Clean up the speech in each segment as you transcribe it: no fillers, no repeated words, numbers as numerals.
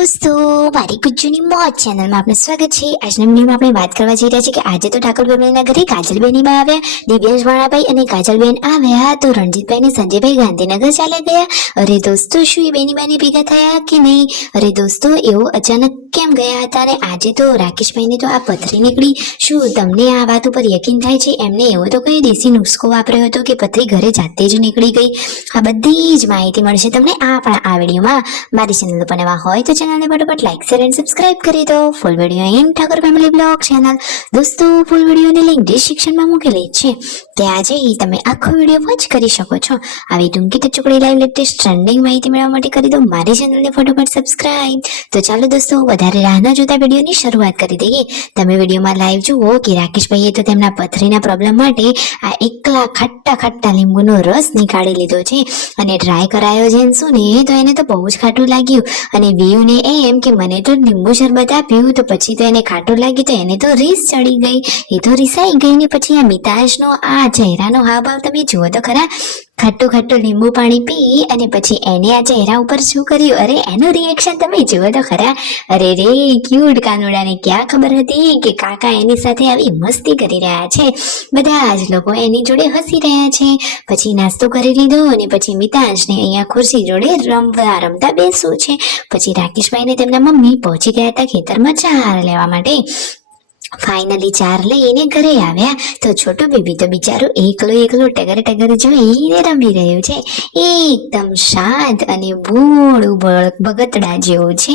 दोस्तों मारी गुज्जूनी मौज चैनल में आपने स्वागत है। આજના વિડિયોમાં આપણે વાત કરવા જઈ રહ્યા છીએ કે આજે તો ઠાકોર ફેમિલીના ઘરે કાજલબેની બા આવ્યા, દિવ્યેશ ભાણાભાઈ અને કાજલબેન આવ્યા તો રણજીતભાઈ ને સંજયભાઈ ગાંધીનગર ચાલ્યા ગયા। અરે દોસ્તો શું એ બેની બાને ભેગા થયા કે નહીં? અરે દોસ્તો એવું અચાનક કેમ ગયા હતા? અને આજે તો રાકેશભાઈને તો આ પથરી નીકળી। શું તમને આ વાત ઉપર યકીન થાય છે? એમને એવો તો કઈ દેશી નુસ્ખો વાપર્યો હતો કે પથરી ઘરે જાતે જ નીકળી ગઈ? આ બધી જ માહિતી મળશે તમને આ વિડીયોમાં। મારી ચેનલ પર નવા હોય તો ચેનલને ફટાફટ લાઈક શેર એન્ડ સબસ્ક્રાઇબ કરી દો। Full video in Thakor family blog channel દોસ્તો ફૂલ વિડીયોની લિંક ડિસ્ક્રિપ્શનમાં મૂકેલી છે, ત્યાં જઈ તમે આખો વિડીયો વોચ કરી શકો છો। આવી ટૂંકી ટચુકડી લાઈવ લેટેસ્ટ ટ્રેન્ડિંગ માહિતી મેળવવા માટે કરી દો મારી ચેનલને ફટાફટ સબસ્ક્રાઇબ। તો ચાલો દોસ્તો વધારે રાહ ન જોતા વિડીયોની શરૂઆત કરી દઈએ। તમે વિડીયોમાં લાઈવ જુઓ કે રાકેશભાઈએ તો તેમના પથરીના પ્રોબ્લેમ માટે આ એકલા ખાટા લીંબુનો રસ નીકાળી લીધો છે અને ટ્રાય કરાયો જેન્સુ ને તો એને તો બહુ જ ખાટું લાગ્યું અને વીયુને એમ કે મને તો લીંબુ શરબત આપ્યું તો પછી તો એને ખાટું લાગ્યું તો એને તો રીસ ચડી ગઈ, એ તો રીસાઈ ગઈ ને પછી આ મિતાંશનો આ ચહેરાનો હાવભાવ તમે જુઓ તો ખરા। ખાટું લીંબુ પાણી પી અને પછી એને આ ચહેરા ઉપર શું કર્યું? અરે એનું રિએક્શન તમે જુઓ તો ખરા। અરે રે ક્યુટ કાનુડાને ક્યાં ખબર હતી કે કાકા એની સાથે આવી મસ્તી કરી રહ્યા છે। બધા જ લોકો એની જોડે હસી રહ્યા છે। પછી નાસ્તો કરી લીધો અને પછી મિતાંશને અહીંયા ખુરશી જોડે રમતા બેસવું છે। પછી રાકેશભાઈ ને તેમના મમ્મી પહોંચી ગયા હતા ખેતરમાં ચાર લેવા માટે। ફાઇનલી ચાર લઈને ઘરે આવ્યા તો છોટું બેબી તો બિચારો એકલો ટગર જોઈને રમી રહ્યો છે, એકદમ શાંત અને ભોળું બગતડા જેવું છે।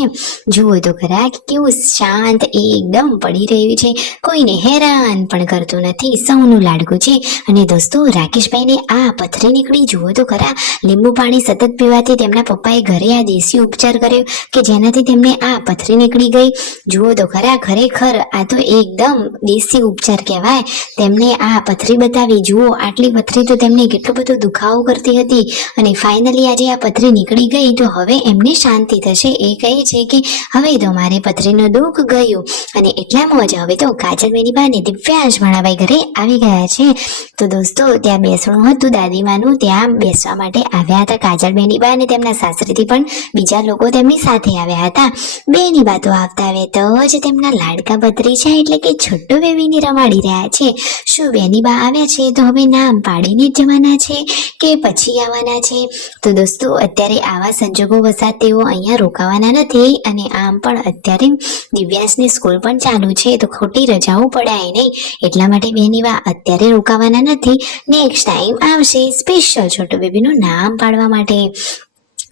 જુઓ તો ખરા કેવું શાંત એકદમ પડી રહ્યું છે, કોઈને હેરાન પણ કરતું નથી, સૌનું લાડકું છે। અને દોસ્તો રાકેશભાઈને આ પથરી નીકળી જુઓ તો ખરા। લીંબુ પાણી સતત પીવાથી તેમના પપ્પાએ ઘરે આ દેશી ઉપચાર કર્યો કે જેનાથી તેમને આ પથરી નીકળી ગઈ। જુઓ તો ખરા ખરેખર આ તો એકદમ દેશી ઉપચાર કહેવાય। તેમને આ પથરી બતાવી, જુઓ આટલી પથરી તો તેમને કેટલો બધો દુખાવો કરતી હતી અને ફાઇનલી આજે આ પથરી નીકળી ગઈ તો હવે એમને શાંતિ થશે। એ કહે છે કે હવે તો મારે પથરીનું દુઃખ ગયું અને એટલામાં જ હવે તો કાજલબેની બા ને દિવ્યાંશ ભાણાભાઈ ઘરે આવી ગયા છે। તો દોસ્તો ત્યાં બેસણું હતું દાદીમાનું, ત્યાં બેસવા માટે આવ્યા હતા કાજલબેની બા અને તેમના સાસરીથી પણ બીજા લોકો તેમની સાથે આવ્યા હતા। બેની બા તો આવતા આવે તો જ તેમના લાડકા ભત્રીજા એટલે કે છોટુ બેબીને રમાડી રહ્યા છે। શું બેની બા આવ્યા છે તો હવે નામ પાડીને જ જવાના છે કે પછી આવવાના છે? તો દોસ્તો અત્યારે આવા સંજોગો વસાત તેઓ અહીંયા રોકાવાના નથી અને આમ પણ અત્યારે દિવ્યાંશની સ્કૂલ પણ ચાલુ છે તો ખોટી રજાઓ પડાય નહીં, એટલા માટે બેની બા અત્યારે રોકાવાના નથી। નેક્સ્ટ ટાઈમ આવશે સ્પેશિયલ છોટુ બેબીનું નામ પાડવા માટે।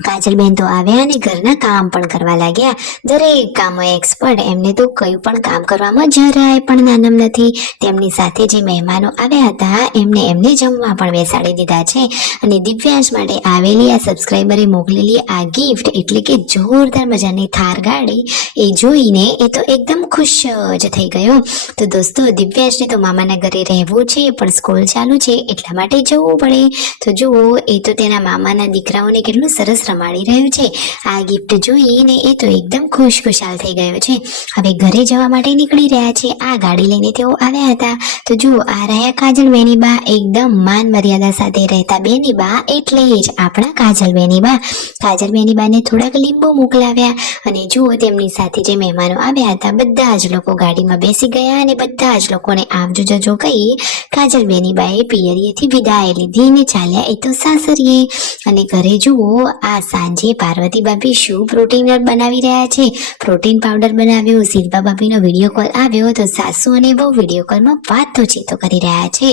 કાજલબેન તો આવ્યા અને ઘરના કામ પણ કરવા લાગ્યા, દરેક કામમાં એક્સપર્ટ। એમને તો કયું પણ કામ કરવામાં જરાય પણ નાનમ નથી। તેમની સાથે જે મહેમાનો આવ્યા હતા એમને જમવા પણ બેસાડી દીધા છે અને દિવ્યાંશ માટે આવેલી આ સબસ્ક્રાઈબરે મોકલેલી આ ગિફ્ટ એટલે કે જોરદાર મજાની થાર ગાડી એ જોઈને એ તો એકદમ ખુશ જ થઈ ગયો। તો દોસ્તો દિવ્યાંશને તો મામાના ઘરે રહેવું છે પણ સ્કૂલ ચાલુ છે એટલા માટે જવું પડે। તો જુઓ એ તો તેના મામાના દીકરાઓને કેટલું સરસ રમાડી રહ્યું છે। આ ગિફ્ટ જોઈને એ તો એકદમ ખુશખુશાલ થઈ ગયો છે। હવે ઘરે જવા માટે નીકળી રહ્યા છે। આ ગાડી લઈને તેઓ આવ્યા હતા તો જુઓ આ રહ્યા કાજલબેની બા, એકદમ માન મર્યાદા સાથે રહેતા બેની બા એટલે જ આપણા કાજલબેની બા। કાજલબેની બાને થોડાક લીંબુ મોકલાવ્યા અને જુઓ તેમની સાથે જે મહેમાનો આવ્યા હતા બધા જ લોકો ગાડીમાં બેસી ગયા અને બધા જ લોકોને આવજો જજો કહી કાજલબેની બાએ પિયરીએથી વિદાય લીધી ને ચાલ્યા એ તો સાસરીએ। અને ઘરે જુઓ આ સાંજે પાર્વતી ભાભી શું પ્રોટીન બનાવી રહ્યા છે, પ્રોટીન પાવડર બનાવ્યો। શિલ્પા ભાભીનો વિડીયો કોલ આવ્યો તો સાસુ અને બહુ વિડીયો કોલમાં વાતચીતો કરી રહ્યા છે।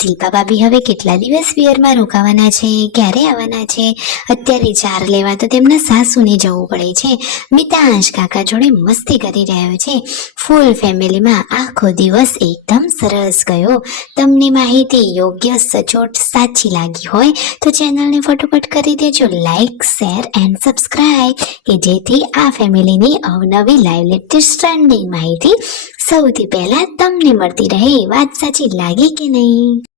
શિલ્પા ભાભી હવે કેટલા દિવસ પિયરમાં રોકાવાના છે, ક્યારે આવવાના છે? અત્યારે ચાર લેવા તો તેમના સાસુને જવું પડે છે। મિતાંશ કાકા જોડે મસ્તી કરી રહ્યો છે। ફૂલ ફેમિલીમાં આખો દિવસ એકદમ સરસ ગયો। તમને માહિતી યોગ્ય સચોટ સાચી લાગી હોય તો ચેનલને ફટાફટ કરી દેજો લાઈક શેર એન્ડ સબસ્ક્રાઇબ કે જેથી આ ફેમિલીની અવનવી લાઈવ લેટેસ્ટ ટ્રેન્ડિંગ માહિતી સૌથી પહેલા તમને મળતી રહે। વાત સાચી લાગી કે નહીં?